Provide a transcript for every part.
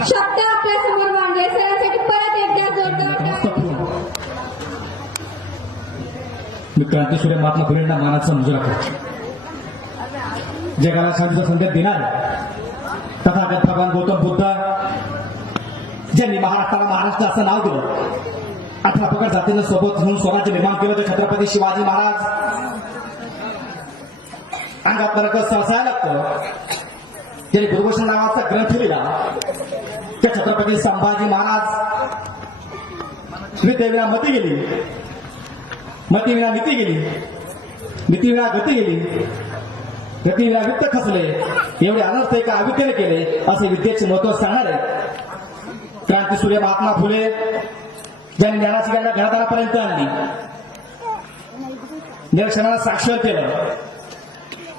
शब्द आपल्यासमोर मांडले सरांसाठी परत एकदा मी क्रांतीसूर्य महात्मा फुलेंना मानाचा मुजरा करतो. जगाला शांतीचा संदेश देणार तथागत भगवान गौतम बुद्ध ज्यांनी महाराष्ट्राला महाराष्ट्र असं नाव दिलं. अठरा प्रकार जातीनं सोबत म्हणून स्वराज्य निर्माण केलं ते छत्रपती शिवाजी महाराज. अंगात नरक सरसायला लागतं. ज्यांनी गुरुभूषण नावाचा ग्रंथ लिहिला त्या छत्रपती संभाजी महाराज विद्येविना मती गेली. मतीविना नीती गेली. नीतीविना गती गेली. गतीविना वित्त खचले एवढे अनर्थ एका अविद्येने केले असे विद्येचे महत्त्व सांगणारे क्रांतीसूर्य महात्मा फुले ज्यांनी ज्ञानाची गाड्या घरादारापर्यंत आणली. निरक्षणाला साक्षर केलं.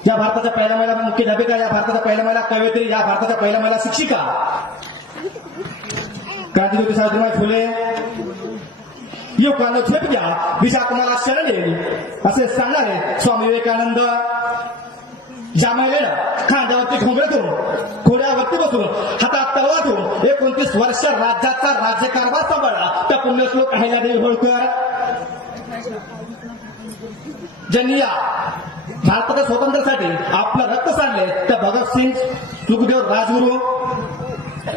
या भारताच्या पहिल्या महिला मुख्याध्यापिका या भारताच्या पहिल्या महिला कवयित्री या भारताच्या पहिल्या महिला शिक्षिका. क्रांतीज्योती सावित्रीबाई फुले युवकांना झेप घ्या दिशा तुम्हाला शरण येईल. असे सांगणारे स्वामी विवेकानंद जामायलेला खांद्यावरती घोंगडे खोऱ्यावरती बसून हातात तळवातून एकोणतीस वर्ष राज्याचा राज्यकारभार सांभाळला. त्या पुण्यश्लोक अहिल्यादेवी होळकर? ज्यांनी या भारताच्या स्वातंत्र्यासाठी आपलं रक्त सांडले त्या भगतसिंग सुखदेव राजगुरू